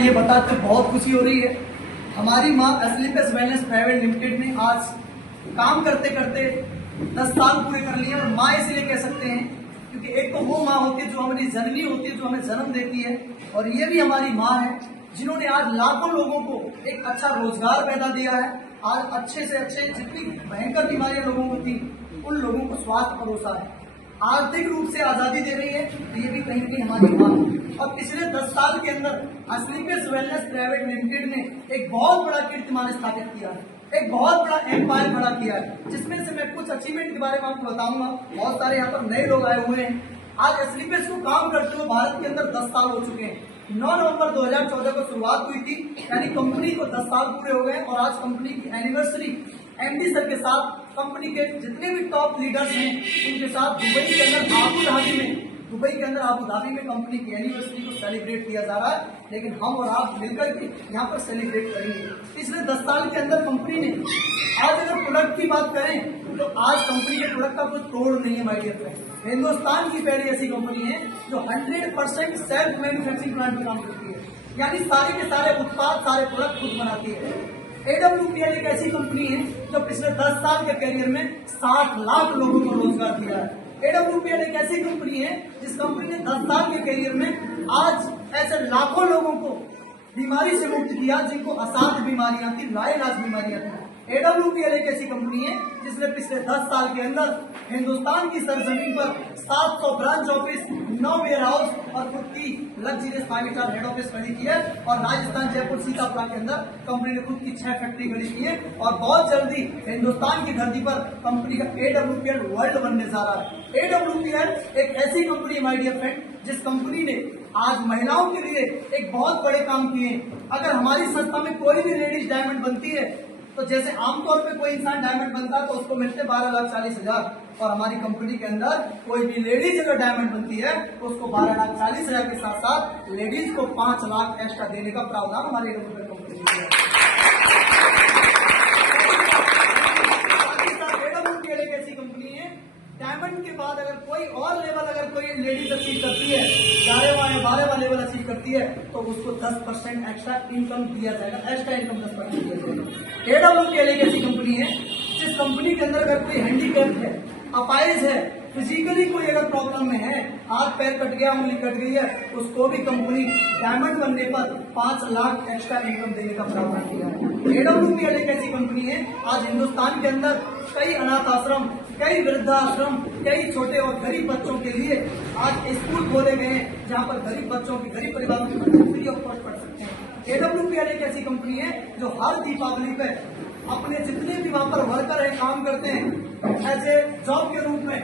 ये बताते बहुत खुशी हो रही है। हमारी माँ एस्लीपियस वेलनेस प्राइवेट लिमिटेड ने आज काम करते करते 10 साल पूरे कर लिए। और माँ इसलिए कह सकते हैं क्योंकि एक तो वो माँ होती है जो हमारी जननी होती है, जो हमें जन्म देती है, और ये भी हमारी माँ है जिन्होंने आज लाखों लोगों को एक अच्छा रोजगार पैदा दिया है। आज अच्छे से अच्छे जितनी भयंकर बीमारियां लोगों को थी उन लोगों को स्वास्थ्य परोसा है, आर्थिक रूप से आजादी दे रही है। तो ये भी कहीं कहीं हमारी माँ है। और पिछले 10 साल के अंदर एस्लीपियस वेलनेस प्राइवेट लिमिटेड ने एक बहुत बड़ा कीर्तिमान स्थापित किया है, एक बहुत बड़ा एम्पायर खड़ा किया है, जिसमें से मैं कुछ अचीवमेंट के बारे में आपको बताऊंगा। बहुत सारे यहाँ पर नए लोग आए हुए हैं। आज एस्लीपियस को काम करते हुए भारत के अंदर 10 साल हो चुके हैं। 9 नवंबर 2014 को शुरुआत हुई थी, यानी कंपनी को 10 साल पूरे हो गए। और आज कंपनी की एनिवर्सरी एमडी सर के साथ, कंपनी के जितने भी टॉप लीडर्स हैं उनके साथ दुबई के अंदर आबू धाबी में कंपनी की एनिवर्सरी को सेलिब्रेट किया जा रहा है। लेकिन हम और आप मिलकर के यहाँ पर सेलिब्रेट करेंगे। पिछले 10 साल के अंदर कंपनी ने आज अगर प्रोडक्ट की बात करें तो आज कंपनी के प्रोडक्ट का कोई तोड़ नहीं है। माय डियर फ्रेंड, हिंदुस्तान की पहली ऐसी कंपनी है जो 100% सेल्फ मैन्युफैक्चरिंग प्लांट में काम करती है, यानी सारे के सारे उत्पाद, सारे प्रोडक्ट खुद बनाती है। AWPL एक ऐसी कंपनी है जो पिछले 10 साल के करियर में 60 लाख लोगों को रोजगार दिया है। AWPL एक ऐसी कंपनी है जिस कंपनी ने 10 साल के करियर में आज ऐसे लाखों लोगों को बीमारी से मुक्त किया जिनको असाध्य बीमारियां थी, लाइलाज बीमारियां थी। AWPL एक ऐसी कंपनी है जिसने पिछले 10 साल के अंदर हिंदुस्तान की सरजमीन पर 700 ब्रांच ऑफिस, 9 वेयर हाउस और खुद की लग्जरियस 5 स्टार हेड ऑफिस खड़ी की है। और राजस्थान जयपुर सीतापुर के अंदर कंपनी ने खुद की 6 फैक्ट्री खड़ी की है। और बहुत जल्दी हिंदुस्तान की धरती पर कंपनी का AWPL वर्ल्ड बनने जा रहा है। AWPL एक ऐसी कंपनी है माय डियर फ्रेंड जिस कंपनी ने आज महिलाओं के लिए एक बहुत बड़े काम किए। अगर हमारी संस्था में कोई भी लेडीज डायमंड बनती है तो जैसे आमतौर पे कोई इंसान डायमंड बनता है तो उसको मिलते 12,40,000, और हमारी कंपनी के अंदर कोई भी लेडीज अगर डायमंड बनती है तो उसको 12,40,000 के साथ साथ लेडीज को 5 लाख एक्स्ट्रा देने का प्रावधान हमारी कंपनी की है। एक ऐसी कंपनी है डायमंड के बाद अगर कोई और लेवल अगर कोई लेडीज अचीव करती है, 12वां लेवल अचीव करती है तो उसको 10% एक्स्ट्रा इनकम दिया जाएगा, एक्स्ट्रा इनकम 10% दिया जाएगा। AWPL एक ऐसी कंपनी है जिस कंपनी के अंदर अगर कोई हैंडीकैप है, अपाइज है, फिजिकली कोई अगर प्रॉब्लम में है, हाथ पैर कट गया, उंगली कट गई है, उसको भी कंपनी डायमंड बनने पर 5 लाख एक्स्ट्रा इनकम देने का प्रावधान किया है। AWPL एक ऐसी कंपनी है आज हिंदुस्तान के अंदर कई अनाथ आश्रम, कई वृद्धाश्रम, कई छोटे और गरीब बच्चों के लिए आज स्कूल खोले गए हैं जहां पर गरीब बच्चों की, गरीब परिवारों के बच्चे फ्री ऑफ कॉस्ट पढ़ सकते हैं। AWPL एक ऐसी कंपनी है जो हर दीपावली पे अपने जितने भी वहां पर वर्कर है काम करते हैं एज ए जॉब के रूप में,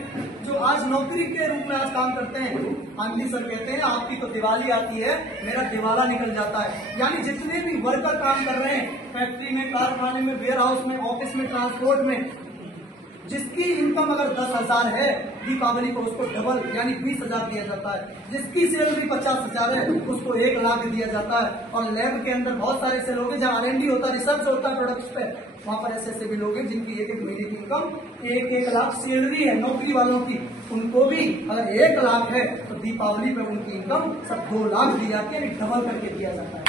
जो आज नौकरी के रूप में आज काम करते हैं। आंटी सर कहते हैं आपकी तो दिवाली आती है, मेरा दिवाला निकल जाता है। यानी जितने भी वर्कर काम कर रहे हैं फैक्ट्री में, कारखाने में, वेयर हाउस में, ऑफिस में, ट्रांसपोर्ट में, जिसकी इनकम अगर 10,000 है दीपावली को उसको डबल यानी 20,000 दिया जाता है। जिसकी सैलरी 50,000 है उसको 1 लाख दिया जाता है। और लैब के अंदर बहुत सारे ऐसे लोग हैं जहाँ R&D होता है, रिसर्च होता है प्रोडक्ट्स पे, वहां पर ऐसे भी लोग हैं जिनकी 1-1 महीने की इनकम 1-1 लाख सैलरी है नौकरी वालों की, उनको भी अगर 1 लाख है तो दीपावली पे उनकी इनकम सब 2 लाख दी जाती है, डबल करके दिया जाता है।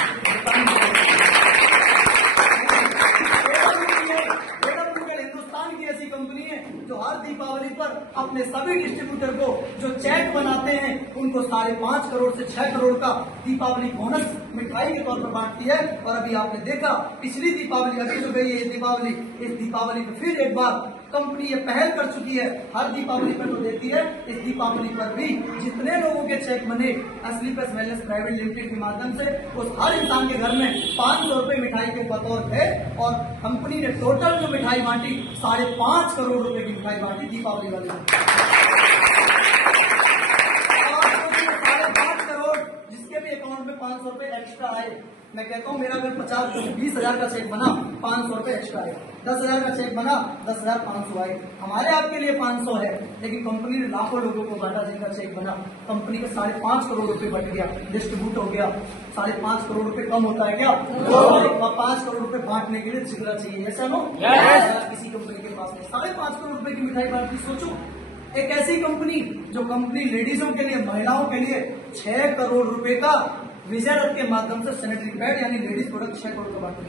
ऐसी कंपनी है जो हर दीपावली पर अपने सभी डिस्ट्रीब्यूटर को जो चेक बनाते हैं उनको 5.5 करोड़ से 6 करोड़ का दीपावली बोनस मिठाई के तौर पर बांटती है। और अभी आपने देखा पिछली दीपावली अभी जो गई है दीपावली, इस दीपावली में फिर एक बार कंपनी ये पहल कर चुकी है, हर दीपावली पर तो देती है, इस दीपावली पर भी जितने लोगों के चेक बने एस्लीपियस वेलनेस प्राइवेट लिमिटेड के माध्यम से उस हर इंसान के घर में 500 रुपए मिठाई के बतौर है। और कंपनी ने टोटल जो मिठाई बांटी 5.5 करोड़ रुपए की मिठाई बांटी दीपावली वाली, 5.5 करोड़, जिसके भी अकाउंट में 500 रुपए एक्स्ट्रा आए। मैं कहता हूँ मेरा अगर 20,000 का चेक बना 500 रुपए एक्स्ट्रा आए, 10,000 का चेक बना 10,500 आए। हमारे आपके लिए 500 है, लेकिन कंपनी ने लाखों लोगों को बांटा जिनका चेक बना। कंपनी का 5.5 करोड़ रुपए बट गया, डिस्ट्रीब्यूट हो गया। 5.5 करोड़ रुपए कम होता है क्या? 5 करोड़ रुपए बांटने के लिए जिगरा चाहिए, ऐसा नो किसी कंपनी के पास नहीं। 5.5 करोड़ रुपए की मिठाई बांटती। सोचो एक ऐसी कंपनी जो कंपनी लेडीजों के लिए, महिलाओं के लिए 6 करोड़ रुपए का विजय रथ के माध्यम से सैनिटरी पैड यानी लेडीज प्रोडक्ट 6 करोड़ का बांटा।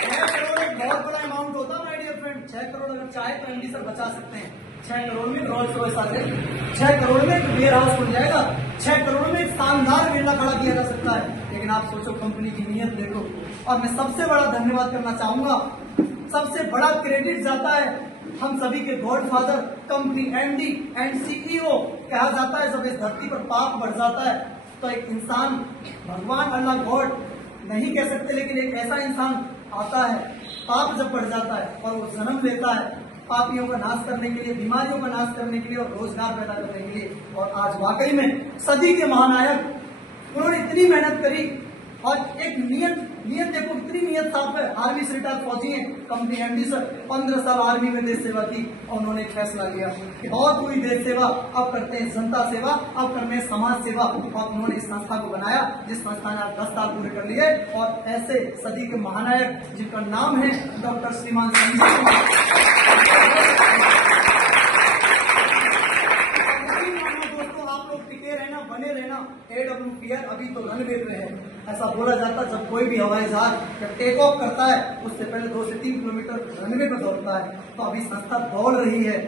6 करोड़ एक बहुत बड़ा अमाउंट होता है माय डियर फ्रेंड। 6 करोड़ अगर चाहे तो एमडी सर बचा सकते हैं। 6 करोड़ में रोल्स रॉयस आ जाए, 6 करोड़ में एक वेयर हाउस खुल जाएगा, 6 करोड़ में एक शानदार विला खड़ा किया जा सकता है। लेकिन आप सोचो, कंपनी की नीयत देखो। और मैं सबसे बड़ा धन्यवाद करना चाहूंगा, सबसे बड़ा क्रेडिट जाता है हम सभी के godfather, company MD and CEO. कहा जाता है जब इस धरती पर पाप बढ़ जाता है तो एक इंसान, भगवान अल्लाह गॉड नहीं कह सकते, लेकिन एक ऐसा इंसान आता है, पाप जब बढ़ जाता है और वो जन्म लेता है पापियों का नाश करने के लिए, बीमारियों का नाश करने के लिए और रोजगार पैदा करने के लिए। और आज वाकई में सदी के महानायक, उन्होंने इतनी मेहनत करी और एक नियत देखो, कितनी नियत साफ है। आर्मी से रिटायर फौजी हैं कंपनी एमडी सर, 15 साल आर्मी में देश सेवा की और उन्होंने एक फैसला लिया कि बहुत हुई देश सेवा, अब करते हैं जनता सेवा, अब करते हैं समाज सेवा। और उन्होंने इस संस्था को बनाया, जिस संस्था ने आप 10 साल पूरे कर लिए। और ऐसे सदी के महानायक जिनका नाम है डॉक्टर श्रीमान संजय कुमार। दोस्तों, आप लोग टिके रहना, बने रहना। AWPL अभी तो रनवे पे है। ऐसा बोला जाता है जब कोई भी हवाई जहाज जब टेक ऑफ करता है उससे पहले 2 से 3 किलोमीटर रनवे पे दौड़ता है। तो अभी संस्था दौड़ रही है,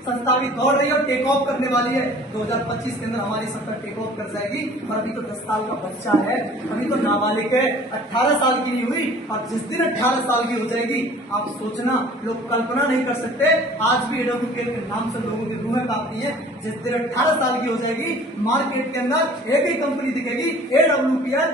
संस्था भी दौड़ रही है और टेक ऑफ करने वाली है। 2025 के अंदर हमारी संस्था टेक ऑफ कर जाएगी। और अभी तो 10 साल का बच्चा है, अभी तो नाबालिग है, 18 साल की नहीं हुई। और जिस दिन 18 साल की हो जाएगी, आप सोचना, लोग कल्पना नहीं कर सकते। आज भी AWPL के नाम से लोगों की रूहें कांपती है। जिस दिन 18 साल की हो जाएगी, मार्केट के अंदर एक ही कंपनी दिखेगी, AWPL।